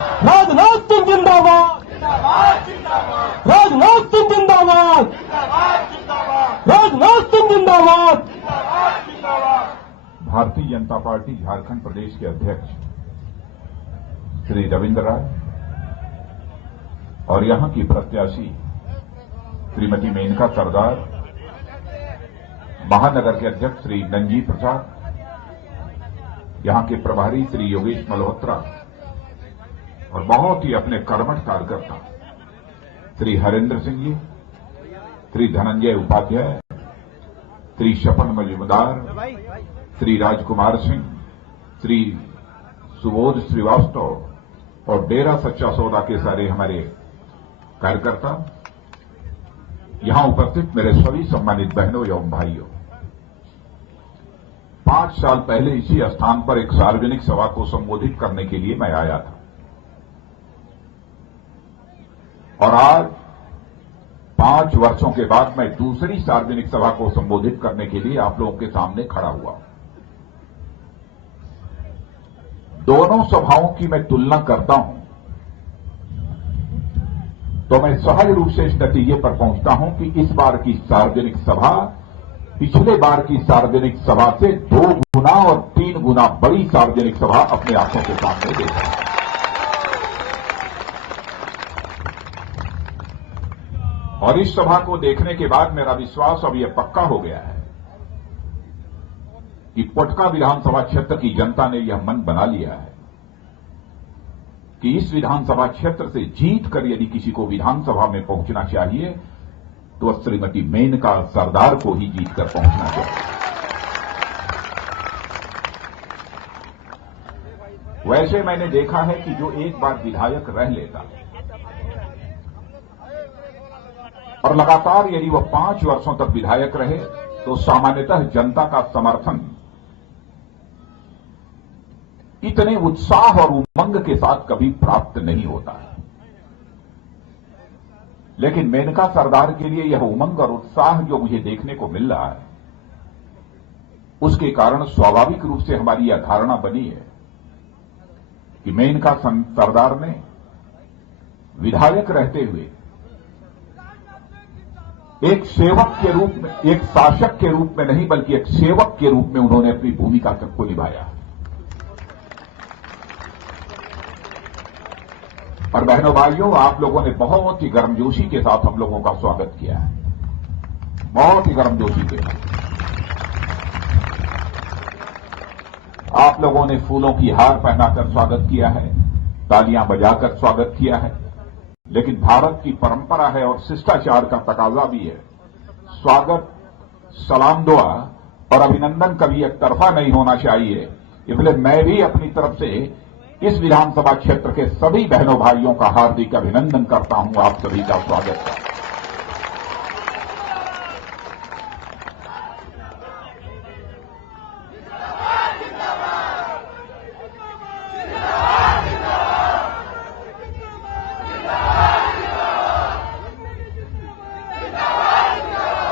राजनाथ सिंह जिंदाबाद, राजनाथ सिंह जिंदाबाद, राजनाथ सिंह जिंदाबाद। भारतीय जनता पार्टी झारखंड प्रदेश के अध्यक्ष श्री रविंद्र राय और यहां की प्रत्याशी श्रीमती मेनका सरदार, महानगर के अध्यक्ष श्री नंजी प्रसाद, यहां के प्रभारी श्री योगेश मल्होत्रा और बहुत ही अपने कर्मठ कार्यकर्ता श्री हरेंद्र सिंह जी, श्री धनंजय उपाध्याय, श्री शपन मजूमदार, श्री राजकुमार सिंह, श्री सुबोध श्रीवास्तव और डेरा सच्चा सौदा के सारे हमारे कार्यकर्ता, यहां उपस्थित मेरे सभी सम्मानित बहनों एवं भाइयों। 5 साल पहले इसी स्थान पर एक सार्वजनिक सभा को संबोधित करने के लिए मैं आया था और आज 5 वर्षों के बाद मैं दूसरी सार्वजनिक सभा को संबोधित करने के लिए आप लोगों के सामने खड़ा हुआ। दोनों सभाओं की मैं तुलना करता हूं तो मैं सहज रूप से इस नतीजे पर पहुंचता हूं कि इस बार की सार्वजनिक सभा पिछले बार की सार्वजनिक सभा से 2 गुना और 3 गुना बड़ी सार्वजनिक सभा अपने आंखों के सामने देखा है। और इस सभा को देखने के बाद मेरा विश्वास अब यह पक्का हो गया है कि पटका विधानसभा क्षेत्र की जनता ने यह मन बना लिया है कि इस विधानसभा क्षेत्र से जीत कर यदि किसी को विधानसभा में पहुंचना चाहिए तो श्रीमती मेनका सरदार को ही जीत कर पहुंचना चाहिए। वैसे मैंने देखा है कि जो एक बार विधायक रह लेता और लगातार यदि वह 5 वर्षों तक विधायक रहे तो सामान्यतः जनता का समर्थन इतने उत्साह और उमंग के साथ कभी प्राप्त नहीं होता है। लेकिन मेनका सरदार के लिए यह उमंग और उत्साह जो मुझे देखने को मिल रहा है, उसके कारण स्वाभाविक रूप से हमारी यह धारणा बनी है कि मेनका सरदार ने विधायक रहते हुए एक सेवक के रूप में, एक शासक के रूप में नहीं बल्कि एक सेवक के रूप में उन्होंने अपनी भूमिका को निभाया। और बहनों भाइयों, आप लोगों ने बहुत ही गर्मजोशी के साथ हम लोगों का स्वागत किया है, बहुत ही गर्मजोशी के साथ। आप लोगों ने फूलों की हार पहनाकर स्वागत किया है, तालियां बजाकर स्वागत किया है। लेकिन भारत की परंपरा है और शिष्टाचार का तकाजा भी है, स्वागत, सलाम दुआ और अभिनंदन कभी एक तरफा नहीं होना चाहिए। इसलिए मैं भी अपनी तरफ से इस विधानसभा क्षेत्र के सभी बहनों भाइयों का हार्दिक अभिनंदन करता हूं, आप सभी का स्वागत है।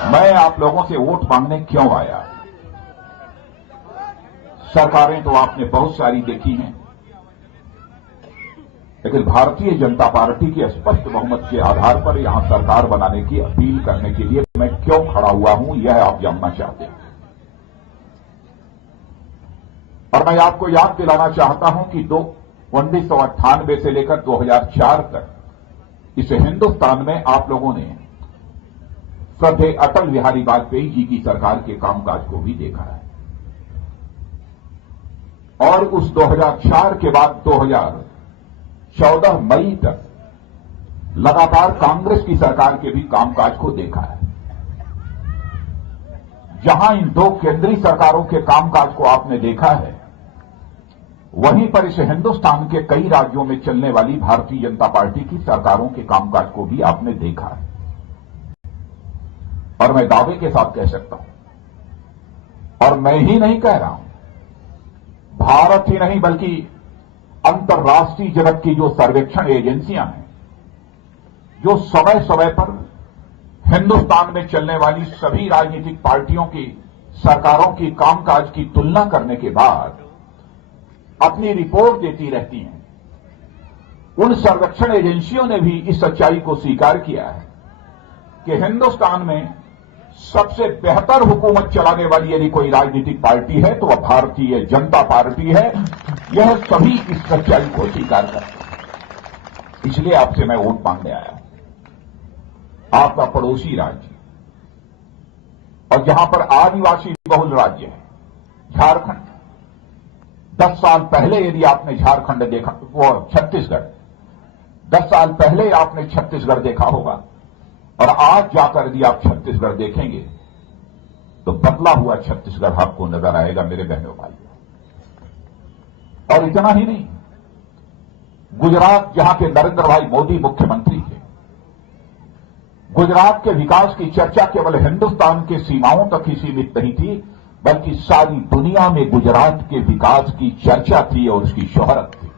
मैं आप लोगों से वोट मांगने क्यों आया? सरकारें तो आपने बहुत सारी देखी हैं, लेकिन भारतीय जनता पार्टी के स्पष्ट बहुमत के आधार पर यहां सरकार बनाने की अपील करने के लिए मैं क्यों खड़ा हुआ हूं, यह आप जानना चाहते हैं। और मैं आपको याद दिलाना चाहता हूं कि 1998 से लेकर 2004 तक इस हिंदुस्तान में आप लोगों ने श्रद्धेय अटल बिहारी वाजपेयी जी की सरकार के कामकाज को भी देखा है। और उस 2004 के बाद 2014 मई तक लगातार कांग्रेस की सरकार के भी कामकाज को देखा है। जहां इन 2 केंद्रीय सरकारों के कामकाज को आपने देखा है, वहीं पर इस हिंदुस्तान के कई राज्यों में चलने वाली भारतीय जनता पार्टी की सरकारों के कामकाज को भी आपने देखा है। और मैं दावे के साथ कह सकता हूं, और मैं ही नहीं कह रहा हूं, भारत ही नहीं बल्कि अंतर्राष्ट्रीय जगत की जो सर्वेक्षण एजेंसियां हैं, जो समय समय पर हिंदुस्तान में चलने वाली सभी राजनीतिक पार्टियों की सरकारों की कामकाज की तुलना करने के बाद अपनी रिपोर्ट देती रहती हैं उन सर्वेक्षण एजेंसियों ने भी इस सच्चाई को स्वीकार किया है कि हिंदुस्तान में सबसे बेहतर हुकूमत चलाने वाली यदि कोई राजनीतिक पार्टी है तो वह भारतीय जनता पार्टी है। यह सभी इस सच्चाई को स्वीकार करते हैं। इसलिए आपसे मैं वोट मांगने आया हूं। आपका पड़ोसी राज्य और जहां पर आदिवासी बहुल राज्य है झारखंड, 10 साल पहले यदि आपने झारखंड देखा, वो छत्तीसगढ़, 10 साल पहले आपने छत्तीसगढ़ देखा होगा और आज जाकर यदि आप छत्तीसगढ़ देखेंगे तो बदला हुआ छत्तीसगढ़ आपको नजर आएगा मेरे बहनों भाइयों। और इतना ही नहीं, गुजरात जहां के नरेंद्र भाई मोदी मुख्यमंत्री थे, गुजरात के विकास की चर्चा केवल हिंदुस्तान के सीमाओं तक ही सीमित नहीं थी, बल्कि सारी दुनिया में गुजरात के विकास की चर्चा थी और उसकी शोहरत थी।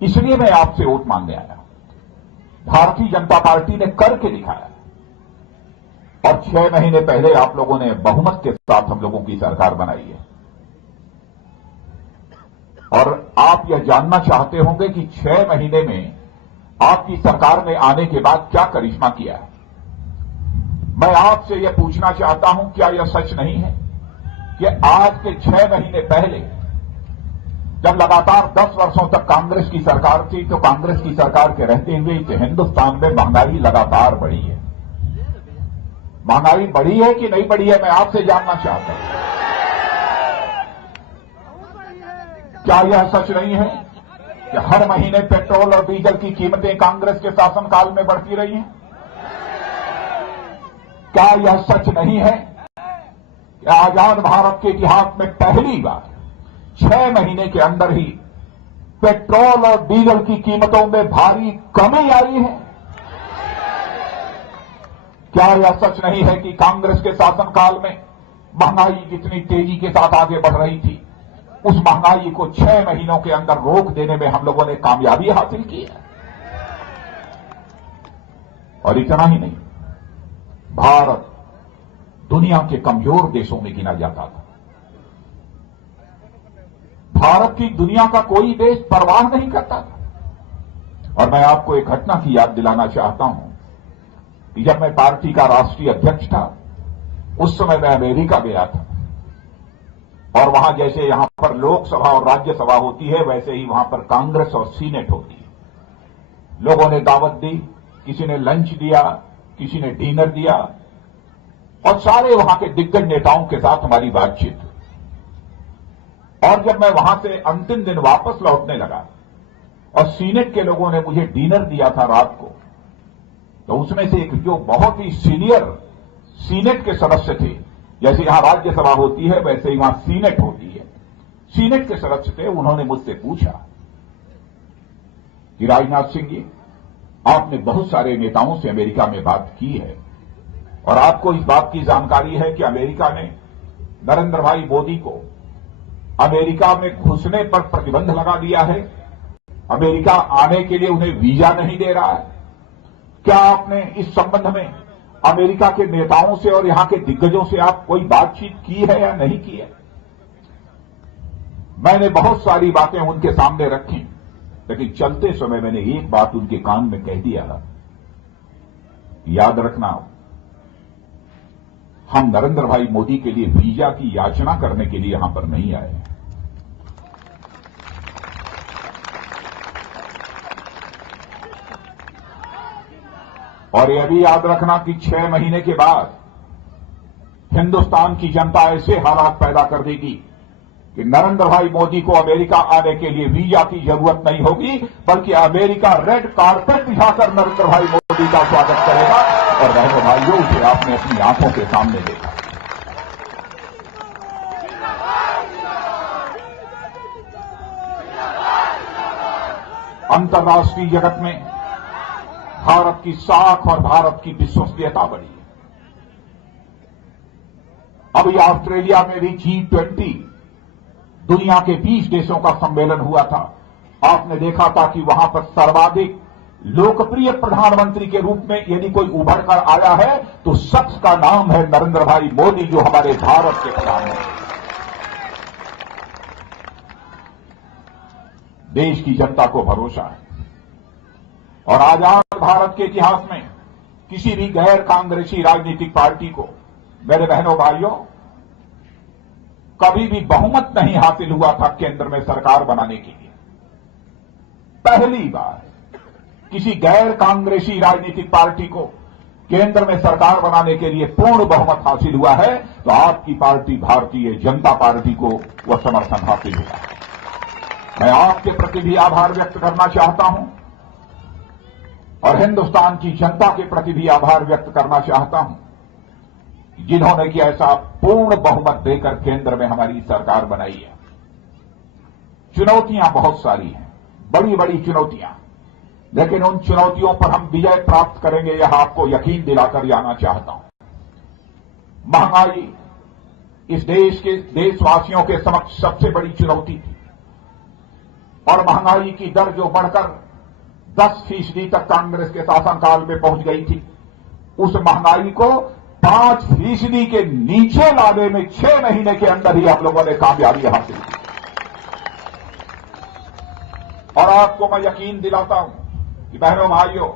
इसलिए मैं आपसे वोट मांगने आया। भारतीय जनता पार्टी ने करके दिखाया और 6 महीने पहले आप लोगों ने बहुमत के साथ हम लोगों की सरकार बनाई है। और आप यह जानना चाहते होंगे कि 6 महीने में आपकी सरकार में आने के बाद क्या करिश्मा किया है। मैं आपसे यह पूछना चाहता हूं, क्या यह सच नहीं है कि आज के 6 महीने पहले जब लगातार 10 वर्षों तक कांग्रेस की सरकार थी तो कांग्रेस की सरकार के रहते हुए हिंदुस्तान में महंगाई लगातार बढ़ी है। महंगाई बढ़ी है कि नहीं बढ़ी है, मैं आपसे जानना चाहता हूं। क्या यह सच नहीं है कि हर महीने पेट्रोल और डीजल की कीमतें कांग्रेस के शासनकाल में बढ़ती रही हैं? क्या यह सच नहीं है कि आजाद भारत के इतिहास में पहली बार 6 महीने के अंदर ही पेट्रोल और डीजल की कीमतों में भारी कमी आई है? क्या यह सच नहीं है कि कांग्रेस के शासनकाल में महंगाई जितनी तेजी के साथ आगे बढ़ रही थी, उस महंगाई को 6 महीनों के अंदर रोक देने में हम लोगों ने कामयाबी हासिल की है? और इतना ही नहीं, भारत दुनिया के कमजोर देशों में गिना जाता था। भारत की दुनिया का कोई देश परवाह नहीं करता था। और मैं आपको एक घटना की याद दिलाना चाहता हूं कि जब मैं पार्टी का राष्ट्रीय अध्यक्ष था, उस समय मैं अमेरिका गया था और वहां जैसे यहां पर लोकसभा और राज्यसभा होती है, वैसे ही वहां पर कांग्रेस और सीनेट होती है। लोगों ने दावत दी, किसी ने लंच दिया, किसी ने डिनर दिया और सारे वहां के दिग्गज नेताओं के साथ हमारी बातचीत। और जब मैं वहां से अंतिम दिन वापस लौटने लगा और सीनेट के लोगों ने मुझे डिनर दिया था रात को, तो उसमें से एक जो बहुत ही सीनियर सीनेट के सदस्य थे, जैसे यहां राज्यसभा होती है वैसे ही वहां सीनेट होती है, सीनेट के सदस्य थे, उन्होंने मुझसे पूछा कि राजनाथ सिंह जी, आपने बहुत सारे नेताओं से अमेरिका में बात की है और आपको इस बात की जानकारी है कि अमेरिका ने नरेंद्र भाई मोदी को अमेरिका में घुसने पर प्रतिबंध लगा दिया है, अमेरिका आने के लिए उन्हें वीजा नहीं दे रहा है। क्या आपने इस संबंध में अमेरिका के नेताओं से और यहां के दिग्गजों से आप कोई बातचीत की है या नहीं की है? मैंने बहुत सारी बातें उनके सामने रखी, लेकिन चलते समय मैंने एक बात उनके कान में कह दिया, याद रखना, हम नरेंद्र भाई मोदी के लिए वीजा की याचना करने के लिए यहां पर नहीं आए हैं। और यह भी याद रखना कि 6 महीने के बाद हिंदुस्तान की जनता ऐसे हालात पैदा कर देगी कि नरेंद्र भाई मोदी को अमेरिका आने के लिए वीजा की जरूरत नहीं होगी, बल्कि अमेरिका रेड कार्पेट बिछाकर नरेंद्र भाई मोदी का स्वागत करेगा। और बहनों भाइयों, उसे आपने अपनी आंखों के सामने देखा। अंतर्राष्ट्रीय जगत में भारत की साख और भारत की विश्वसनीयता बढ़ी है। अभी ऑस्ट्रेलिया में भी G20 दुनिया के 20 देशों का सम्मेलन हुआ था। आपने देखा था कि वहां पर सर्वाधिक लोकप्रिय प्रधानमंत्री के रूप में यदि कोई उभर कर आया है तो शख्स का नाम है नरेंद्र भाई मोदी, जो हमारे भारत के प्रधानमंत्री। देश की जनता को भरोसा है। और आजाद भारत के इतिहास में किसी भी गैर कांग्रेसी राजनीतिक पार्टी को, मेरे बहनों भाइयों, कभी भी बहुमत नहीं हासिल हुआ था केंद्र में सरकार बनाने के लिए। पहली बार किसी गैर कांग्रेसी राजनीतिक पार्टी को केंद्र में सरकार बनाने के लिए पूर्ण बहुमत हासिल हुआ है, तो आपकी पार्टी भारतीय जनता पार्टी को वह समर्थन हासिल हुआ है। मैं आपके प्रति भी आभार व्यक्त करना चाहता हूं और हिंदुस्तान की जनता के प्रति भी आभार व्यक्त करना चाहता हूं, जिन्होंने कि ऐसा पूर्ण बहुमत देकर केंद्र में हमारी सरकार बनाई है। चुनौतियां बहुत सारी हैं, बड़ी बड़ी चुनौतियां, लेकिन उन चुनौतियों पर हम विजय प्राप्त करेंगे, यह आपको यकीन दिलाकर जाना चाहता हूं। महंगाई इस देश के देशवासियों के समक्ष सबसे बड़ी चुनौती थी और महंगाई की दर जो बढ़कर 10% तक कांग्रेस के शासनकाल में पहुंच गई थी, उस महंगाई को 5% के नीचे लाने में 6 महीने के अंदर ही आप लोगों ने कामयाबी हासिल की। और आपको मैं यकीन दिलाता हूं कि बहनों भाइयों,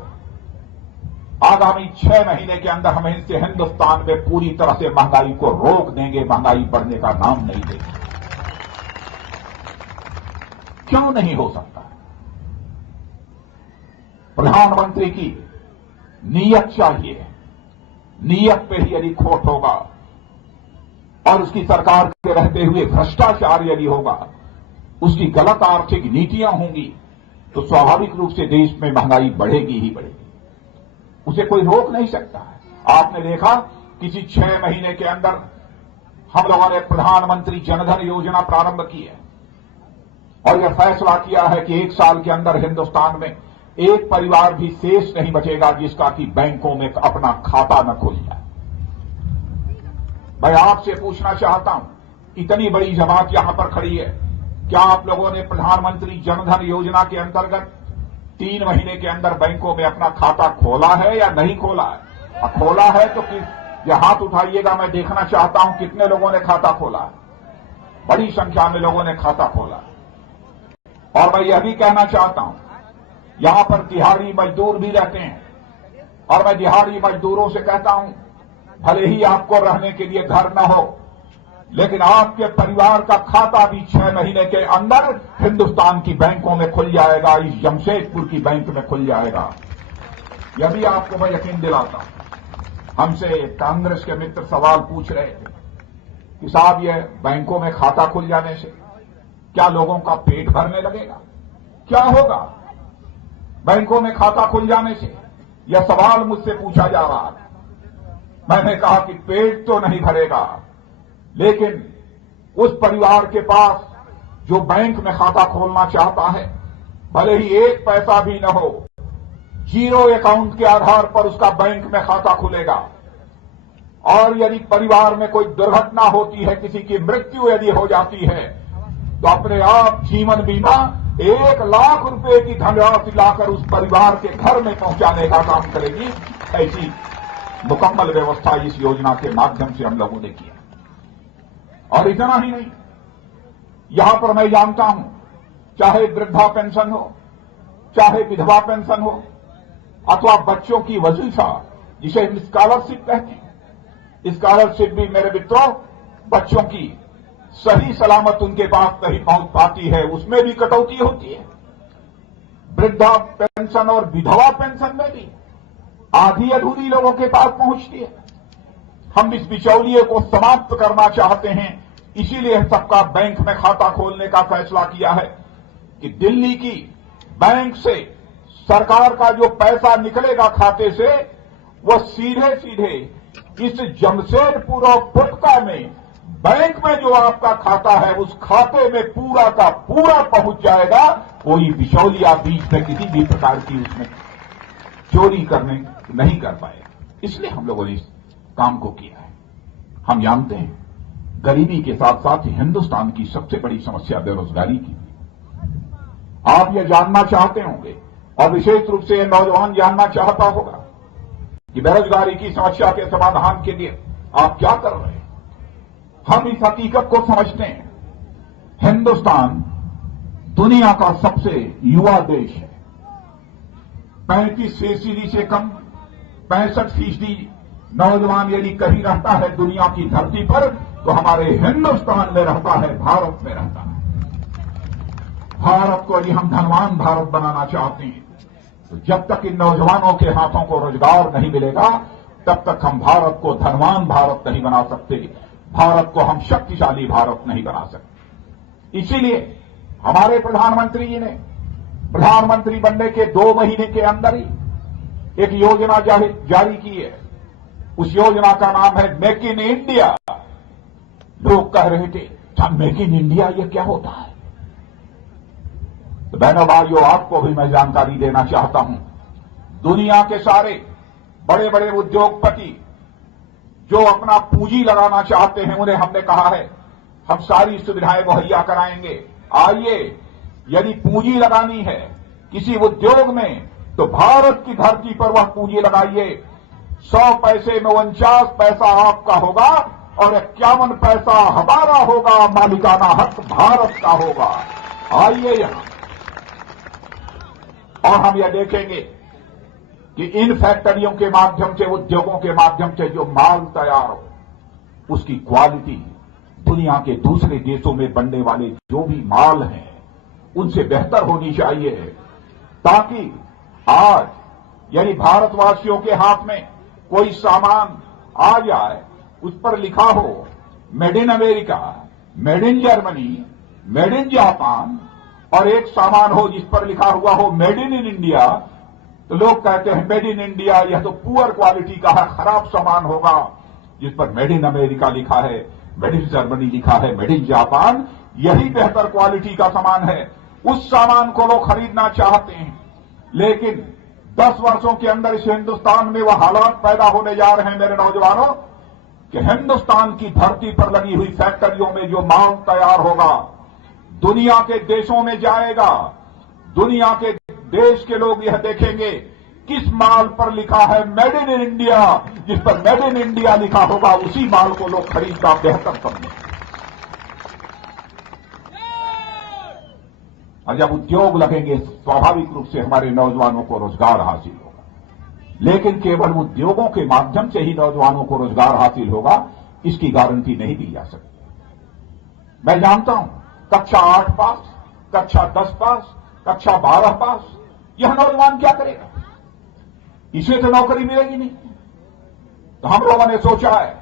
आगामी 6 महीने के अंदर हम इससे हिंदुस्तान में पूरी तरह से महंगाई को रोक देंगे, महंगाई बढ़ने का नाम नहीं देंगे। क्यों नहीं हो सकता? प्रधानमंत्री की नीयत चाहिए, नीयत पे ही यदि खोट होगा और उसकी सरकार के रहते हुए भ्रष्टाचार यदि होगा, उसकी गलत आर्थिक नीतियां होंगी, तो स्वाभाविक रूप से देश में महंगाई बढ़ेगी ही बढ़ेगी। उसे कोई रोक नहीं सकता है। आपने देखा किसी 6 महीने के अंदर हम लोगों ने प्रधानमंत्री जनधन योजना प्रारंभ की है और यह फैसला किया है कि 1 साल के अंदर हिंदुस्तान में एक परिवार भी शेष नहीं बचेगा जिसका कि बैंकों में अपना खाता न खुल जाए। मैं आपसे पूछना चाहता हूं, इतनी बड़ी जमात यहां पर खड़ी है, क्या आप लोगों ने प्रधानमंत्री जनधन योजना के अंतर्गत 3 महीने के अंदर बैंकों में अपना खाता खोला है या नहीं खोला है? खोला है तो यह हाथ उठाइएगा, मैं देखना चाहता हूं कितने लोगों ने खाता खोला है। बड़ी संख्या में लोगों ने खाता खोला। और मैं यह भी कहना चाहता हूं, यहां पर दिहाड़ी मजदूर भी रहते हैं और मैं दिहाड़ी मजदूरों से कहता हूं, भले ही आपको रहने के लिए घर न हो, लेकिन आपके परिवार का खाता भी 6 महीने के अंदर हिंदुस्तान की बैंकों में खुल जाएगा, इस जमशेदपुर की बैंक में खुल जाएगा। यह भी आपको मैं यकीन दिलाता हूं। हमसे कांग्रेस के मित्र सवाल पूछ रहे थे कि साहब, यह बैंकों में खाता खुल जाने से क्या लोगों का पेट भरने लगेगा? क्या होगा बैंकों में खाता खुल जाने से? यह सवाल मुझसे पूछा जा रहा है। मैंने कहा कि पेट तो नहीं भरेगा, लेकिन उस परिवार के पास जो बैंक में खाता खोलना चाहता है, भले ही 1 पैसा भी न हो, 0 अकाउंट के आधार पर उसका बैंक में खाता खुलेगा। और यदि परिवार में कोई दुर्घटना होती है, किसी की मृत्यु यदि हो जाती है, तो अपने आप जीवन बीमा 1 लाख रुपए की धनराशि लाकर उस परिवार के घर में पहुंचाने का काम करेगी। ऐसी मुकम्मल व्यवस्था इस योजना के माध्यम से हम लोगों ने किया। और इतना ही नहीं, यहां पर मैं जानता हूं, चाहे वृद्धा पेंशन हो, चाहे विधवा पेंशन हो, अथवा बच्चों की वजीफा जिसे हम स्कॉलरशिप कहते हैं, स्कॉलरशिप भी मेरे मित्रों बच्चों की सही सलामत उनके पास नहीं पहुंच पाती है, उसमें भी कटौती होती है। वृद्धा पेंशन और विधवा पेंशन में भी आधी अधूरी लोगों के पास पहुंचती है। हम इस बिचौलिए को समाप्त करना चाहते हैं, इसीलिए सबका बैंक में खाता खोलने का फैसला किया है कि दिल्ली की बैंक से सरकार का जो पैसा निकलेगा खाते से, वह सीधे सीधे इस जमशेदपुर और पुटका में बैंक में जो आपका खाता है उस खाते में पूरा का पूरा पहुंच जाएगा। कोई बिचौलिया बीच में किसी भी प्रकार की उसमें चोरी करने नहीं कर पाएगा। इसलिए हम लोगों ने इस काम को किया है। हम जानते हैं गरीबी के साथ साथ हिंदुस्तान की सबसे बड़ी समस्या बेरोजगारी की। आप यह जानना चाहते होंगे और विशेष रूप से यह नौजवान जानना चाहता होगा कि बेरोजगारी की समस्या के समाधान के लिए आप क्या कर रहे हैं। हम इस हकीकत को समझते हैं, हिंदुस्तान दुनिया का सबसे युवा देश है। 35% से कम 65% नौजवान यदि कहीं रहता है दुनिया की धरती पर तो हमारे हिंदुस्तान में रहता है, भारत में रहता है। भारत को यदि हम धनवान भारत बनाना चाहते हैं तो जब तक इन नौजवानों के हाथों को रोजगार नहीं मिलेगा तब तक हम भारत को धनवान भारत नहीं बना सकते, भारत को हम शक्तिशाली भारत नहीं बना सकते। इसीलिए हमारे प्रधानमंत्री जी ने प्रधानमंत्री बनने के 2 महीने के अंदर ही एक योजना जारी की है। उस योजना का नाम है मेक इन इंडिया। लोग कह रहे थे मेक इन इंडिया ये क्या होता है? तो बहनों भाइयों, आपको भी मैं जानकारी देना चाहता हूं। दुनिया के सारे बड़े बड़े उद्योगपति जो अपना पूंजी लगाना चाहते हैं उन्हें हमने कहा है हम सारी सुविधाएं मुहैया कराएंगे। आइए, यदि पूंजी लगानी है किसी उद्योग में तो भारत की धरती पर वह पूंजी लगाइए। 100 पैसे में 49 पैसा आपका होगा और 51 पैसा हमारा होगा, मालिकाना हक भारत का होगा। आइए यहां, और हम यह देखेंगे कि इन फैक्ट्रियों के माध्यम से, उद्योगों के माध्यम से जो माल तैयार हो उसकी क्वालिटी दुनिया के दूसरे देशों में बनने वाले जो भी माल हैं उनसे बेहतर होनी चाहिए, ताकि आज यानी भारतवासियों के हाथ में कोई सामान आ जाए उस पर लिखा हो made in America, made in Germany, made in Japan, और एक सामान हो जिस पर लिखा हुआ हो मेड इन इंडिया, तो लोग कहते हैं मेड इन इंडिया यह तो पुअर क्वालिटी का है, खराब सामान होगा। जिस पर मेड इन अमेरिका लिखा है, मेड इन जर्मनी लिखा है, मेड इन जापान, यही बेहतर क्वालिटी का सामान है। उस सामान को लोग खरीदना चाहते हैं, लेकिन 10 वर्षों के अंदर इस हिंदुस्तान में वह हालात पैदा होने जा रहे हैं मेरे नौजवानों कि हिंदुस्तान की धरती पर लगी हुई फैक्ट्रियों में जो माल तैयार होगा दुनिया के देशों में जाएगा। दुनिया के देश के लोग यह देखेंगे किस माल पर लिखा है मेड इन इंडिया। जिस पर मेड इन इंडिया लिखा होगा उसी माल को लोग खरीदना बेहतर समझेंगे। और जब उद्योग लगेंगे स्वाभाविक रूप से हमारे नौजवानों को रोजगार हासिल होगा, लेकिन केवल उद्योगों के माध्यम से ही नौजवानों को रोजगार हासिल होगा इसकी गारंटी नहीं दी जा सकती। मैं जानता हूं कक्षा 8 पास, कक्षा 10 पास, कक्षा 12 पास, यह नौजवान क्या करेगा? इसे तो नौकरी मिलेगी नहीं। तो हम लोगों ने सोचा है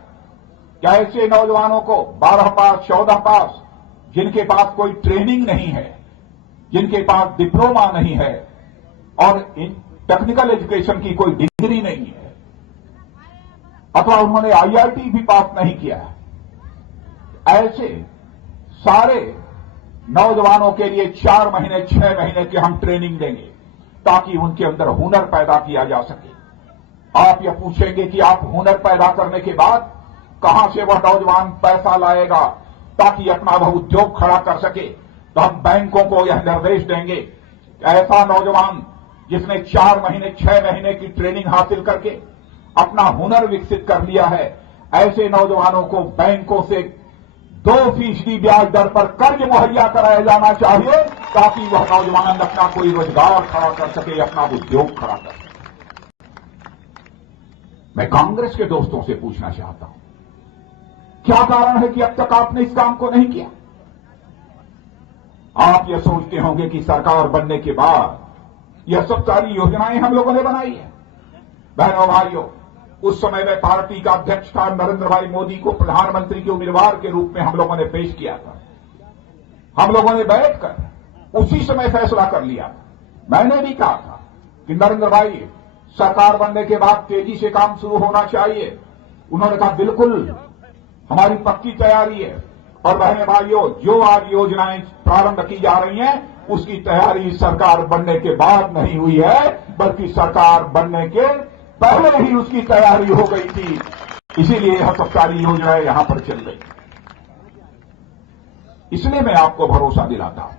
कि ऐसे नौजवानों को 12 पास, 14 पास, जिनके पास कोई ट्रेनिंग नहीं है, जिनके पास डिप्लोमा नहीं है और टेक्निकल एजुकेशन की कोई डिग्री नहीं है, अथवा उन्होंने IIT भी पास नहीं किया है, ऐसे सारे नौजवानों के लिए 4 महीने 6 महीने की हम ट्रेनिंग देंगे ताकि उनके अंदर हुनर पैदा किया जा सके। आप यह पूछेंगे कि आप हुनर पैदा करने के बाद कहां से वह नौजवान पैसा लाएगा ताकि अपना वह उद्योग खड़ा कर सके? तो हम बैंकों को यह निर्देश देंगे कि ऐसा नौजवान जिसने 4 महीने 6 महीने की ट्रेनिंग हासिल करके अपना हुनर विकसित कर लिया है, ऐसे नौजवानों को बैंकों से 2% ब्याज दर पर कर्ज मुहैया कराया जाना चाहिए ताकि वह नौजवान अपना कोई रोजगार खड़ा कर सके, अपना उद्योग खड़ा कर सके। मैं कांग्रेस के दोस्तों से पूछना चाहता हूं, क्या कारण है कि अब तक आपने इस काम को नहीं किया? आप यह सोचते होंगे कि सरकार बनने के बाद यह सब सारी योजनाएं हम लोगों ने बनाई है। बहनों भाइयों, उस समय में पार्टी का अध्यक्ष था नरेंद्र भाई मोदी को प्रधानमंत्री के उम्मीदवार के रूप में हम लोगों ने पेश किया था। हम लोगों ने बैठकर उसी समय फैसला कर लिया। मैंने भी कहा था कि नरेंद्र भाई सरकार बनने के बाद तेजी से काम शुरू होना चाहिए। उन्होंने कहा बिल्कुल हमारी पक्की तैयारी है। और बहने भाइयों, जो आज योजनाएं प्रारंभ की जा रही हैं उसकी तैयारी सरकार बनने के बाद नहीं हुई है, बल्कि सरकार बनने के पहले ही उसकी तैयारी हो गई थी। इसीलिए यह सब सारी योजनाएं यहां पर चल रही। इसलिए मैं आपको भरोसा दिलाता हूं,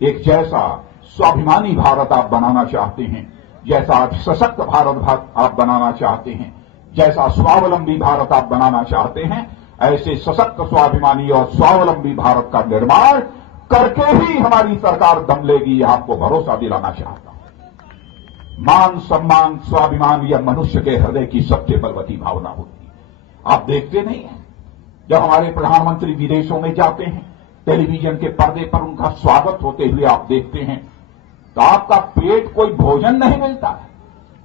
एक जैसा स्वाभिमानी भारत आप बनाना चाहते हैं, जैसा सशक्त भारत आप बनाना चाहते हैं, जैसा स्वावलंबी भारत आप बनाना चाहते हैं, ऐसे सशक्त, स्वाभिमानी और स्वावलंबी भारत का निर्माण करके ही हमारी सरकार दम लेगी, यह आपको भरोसा दिलाना चाहता हूं। मान सम्मान स्वाभिमान यह मनुष्य के हृदय की सबसे बलवती भावना होती है। आप देखते नहीं हैं, जब हमारे प्रधानमंत्री विदेशों में जाते हैं, टेलीविजन के पर्दे पर उनका स्वागत होते हुए आप देखते हैं, तो आपका पेट कोई भोजन नहीं मिलता है,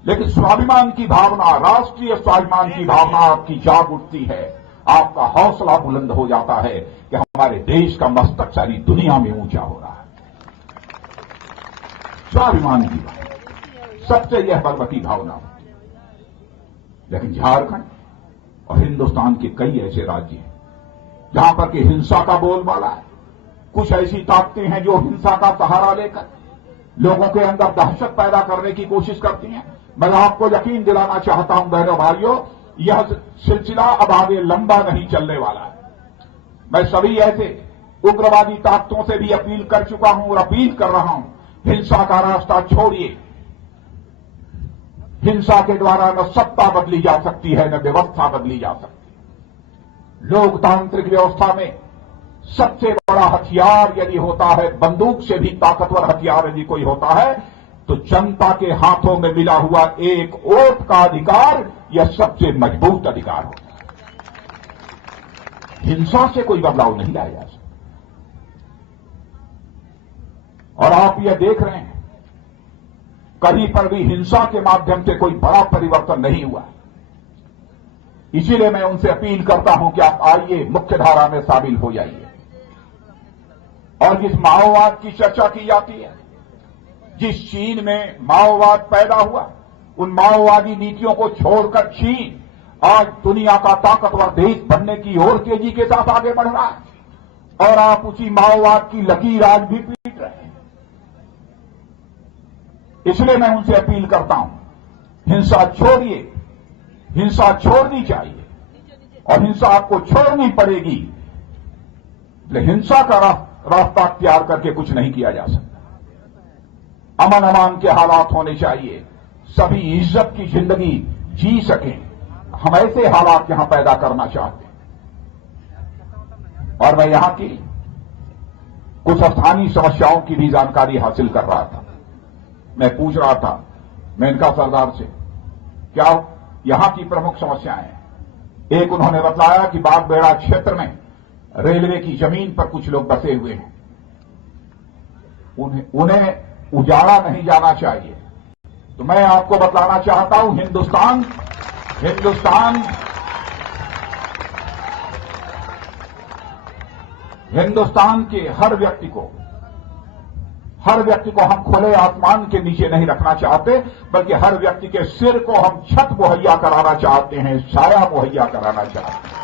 लेकिन स्वाभिमान की भावना, राष्ट्रीय स्वाभिमान की भावना आपकी जाग उठती है। आपका हौसला बुलंद हो जाता है कि हमारे देश का मस्तक सारी दुनिया में ऊंचा हो रहा है। स्वाभिमान की भावना सबसे यह बलवती भावना होती है। लेकिन झारखंड और हिंदुस्तान के कई ऐसे राज्य हैं जहां पर कि हिंसा का बोलबाला है। कुछ ऐसी ताकतें हैं जो हिंसा का सहारा लेकर लोगों के अंदर दहशत पैदा करने की कोशिश करती हैं। मैं आपको यकीन दिलाना चाहता हूं बहनों भाइयों, यह सिलसिला अब आगे लंबा नहीं चलने वाला है। मैं सभी ऐसे उग्रवादी ताकतों से भी अपील कर चुका हूं और अपील कर रहा हूं, हिंसा का रास्ता छोड़िए। हिंसा के द्वारा न सत्ता बदली जा सकती है, न व्यवस्था बदली जा सकती। लोकतांत्रिक व्यवस्था में सबसे बड़ा हथियार यदि होता है, बंदूक से भी ताकतवर हथियार यदि कोई होता है, तो जनता के हाथों में मिला हुआ एक वोट का अधिकार यह सबसे मजबूत अधिकार होता है। हिंसा से कोई बदलाव नहीं लाया जा सकता। और आप यह देख रहे हैं, कहीं पर भी हिंसा के माध्यम से कोई बड़ा परिवर्तन नहीं हुआ। इसीलिए मैं उनसे अपील करता हूं कि आप आइए, मुख्यधारा में शामिल हो जाइए। और जिस माओवाद की चर्चा की जाती है, जिस चीन में माओवाद पैदा हुआ, उन माओवादी नीतियों को छोड़कर चीन आज दुनिया का ताकतवर देश बनने की ओर तेजी के साथ आगे बढ़ रहा है। और आप उसी माओवाद की लकीर आज भी पीट रहे हैं। इसलिए मैं उनसे अपील करता हूं, हिंसा छोड़िए, हिंसा छोड़नी चाहिए और हिंसा आपको छोड़नी पड़ेगी। हिंसा का रास्ता अख्तियार करके कुछ नहीं किया जा सकता। अमन अमान के हालात होने चाहिए, सभी इज्जत की जिंदगी जी सकें। हम ऐसे हालात यहां पैदा करना चाहते हैं। और मैं यहां की कुछ स्थानीय समस्याओं की भी जानकारी हासिल कर रहा था। मैं पूछ रहा था मेनका सरदार से, क्या यहां की प्रमुख समस्याएं हैं। एक उन्होंने बताया कि बागबेड़ा क्षेत्र में रेलवे की जमीन पर कुछ लोग बसे हुए हैं, उन्हें उजाड़ा नहीं जाना चाहिए। तो मैं आपको बतलाना चाहता हूं, हिंदुस्तान के हर व्यक्ति को हम खुले आसमान के नीचे नहीं रखना चाहते, बल्कि हर व्यक्ति के सिर को हम छत मुहैया कराना चाहते हैं, साया मुहैया कराना चाहते हैं।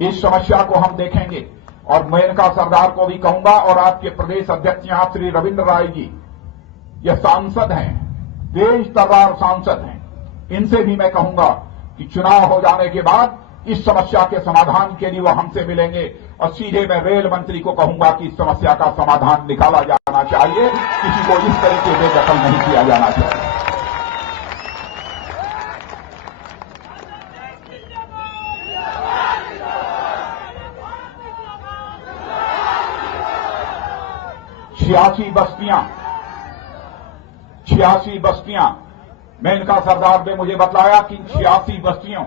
इस समस्या को हम देखेंगे और मेनका सरदार को भी कहूंगा, और आपके प्रदेश अध्यक्ष यहां श्री रविंद्र राय जी, ये सांसद हैं, देश तर्रार सांसद हैं, इनसे भी मैं कहूंगा कि चुनाव हो जाने के बाद इस समस्या के समाधान के लिए वो हमसे मिलेंगे। और सीधे मैं रेल मंत्री को कहूंगा कि इस समस्या का समाधान निकाला जाना चाहिए, किसी को इस तरीके से दखल नहीं किया जाना चाहिए। छियासी बस्तियां मेनका सरदार ने मुझे बतलाया कि 86 बस्तियों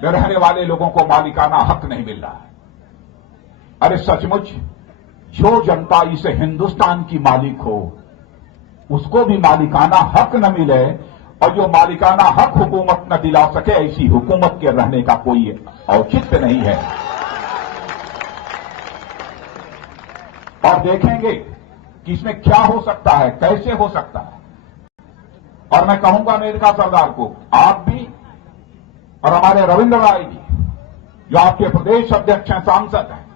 में रहने वाले लोगों को मालिकाना हक नहीं मिल रहा है। अरे सचमुच, जो जनता इस हिंदुस्तान की मालिक हो, उसको भी मालिकाना हक न मिले, और जो मालिकाना हक हुकूमत न दिला सके, ऐसी हुकूमत के रहने का कोई औचित्य नहीं है। और देखेंगे कि इसमें क्या हो सकता है, कैसे हो सकता है। और मैं कहूंगा मेनका सरदार को, आप भी और हमारे रविंद्र राय जी, जो आपके प्रदेश अध्यक्ष हैं, सांसद हैं,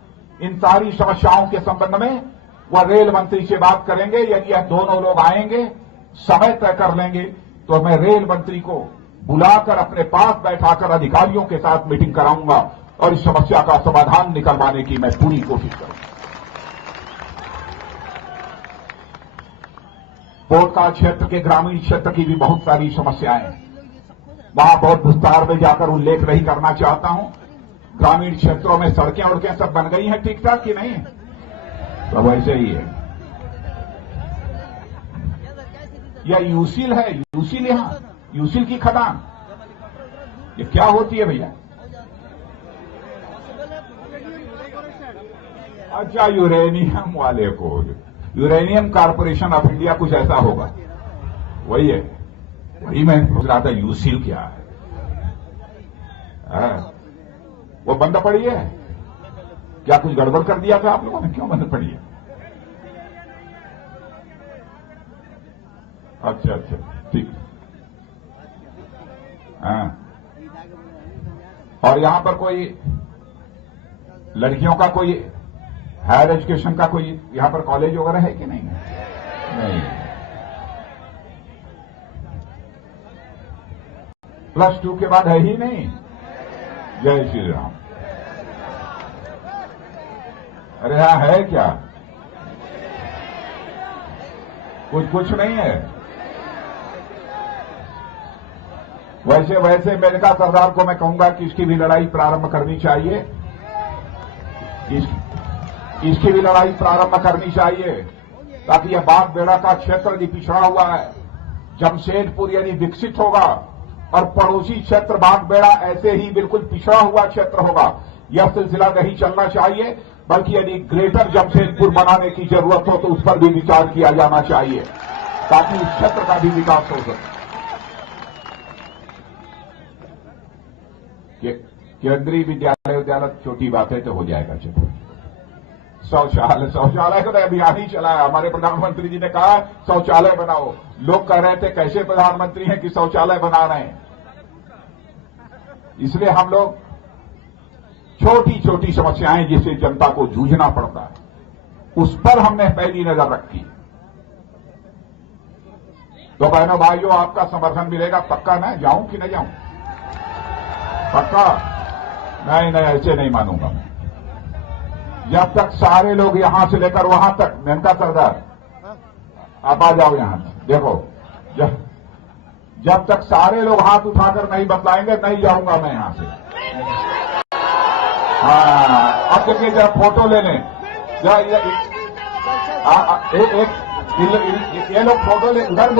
इन सारी समस्याओं के संबंध में वह रेल मंत्री से बात करेंगे। यदि यह दोनों लोग आएंगे, समय तय कर लेंगे, तो मैं रेल मंत्री को बुलाकर अपने पास बैठाकर अधिकारियों के साथ मीटिंग कराऊंगा और इस समस्या का समाधान निकलवाने की मैं पूरी कोशिश करूंगा। पोटका क्षेत्र के ग्रामीण क्षेत्र की भी बहुत सारी समस्याएं हैं, वहां बहुत विस्तार में जाकर उल्लेख नहीं करना चाहता हूं। ग्रामीण क्षेत्रों में सड़कें उड़कें सब बन गई हैं ठीक ठाक कि नहीं? तो वैसे ही है। यह यूसील है, यूसील यहां, यूसील की खदान, ये क्या होती है भैया? अच्छा, यूरेनियम वाले को, यूरेनियम कॉर्पोरेशन ऑफ इंडिया कुछ ऐसा होगा, वही है। वही मैं सोच रहा था यूसील क्या है। वो बंद पड़ी है क्या? कुछ गड़बड़ कर दिया था आप लोगों ने? क्यों बंद पड़ी है? अच्छा अच्छा, ठीक। हाँ, और यहां पर कोई लड़कियों का कोई हायर एजुकेशन का कोई यहां पर कॉलेज वगैरह है कि नहीं? नहीं। +2 के बाद है ही नहीं। जय श्री राम। अरे यहां है क्या? कुछ नहीं है। वैसे मेनका सरदार को मैं कहूंगा कि इसकी भी लड़ाई प्रारंभ करनी चाहिए। इसकी भी लड़ाई प्रारंभ करनी चाहिए, ताकि यह बाग बेड़ा का क्षेत्र यदि पिछड़ा हुआ है, जमशेदपुर यदि विकसित होगा और पड़ोसी क्षेत्र बाग बेड़ा ऐसे ही बिल्कुल पिछड़ा हुआ क्षेत्र होगा, यह सिलसिला नहीं चलना चाहिए। बल्कि यदि ग्रेटर जमशेदपुर बनाने की जरूरत हो तो उस पर भी विचार किया जाना चाहिए, ताकि उस क्षेत्र का भी विकास हो सके। केंद्रीय विद्यालय छोटी बातें तो हो जाएगा। चलो, शौचालय का तो अभियान ही चला है। हमारे प्रधानमंत्री जी ने कहा शौचालय बनाओ। लोग कह रहे थे कैसे प्रधानमंत्री हैं कि शौचालय बना रहे हैं। इसलिए हम लोग छोटी छोटी समस्याएं जिससे जनता को जूझना पड़ता है, उस पर हमने पहली नजर रखी। तो बहनों भाइयों, आपका समर्थन मिलेगा पक्का? मैं जाऊं कि नहीं जाऊं? पक्का? नहीं, ऐसे नहीं मानूंगा मैं। जब तक सारे लोग यहां से लेकर वहां तक, मेनका सरदार आप आ जाओ यहां। देखो, जब तक सारे लोग हाथ उठाकर नहीं बतलाएंगे, नहीं जाऊंगा मैं यहां से। हाँ, अब देखिए जरा फोटो ले लें। ये लोग फोटो ले, उधर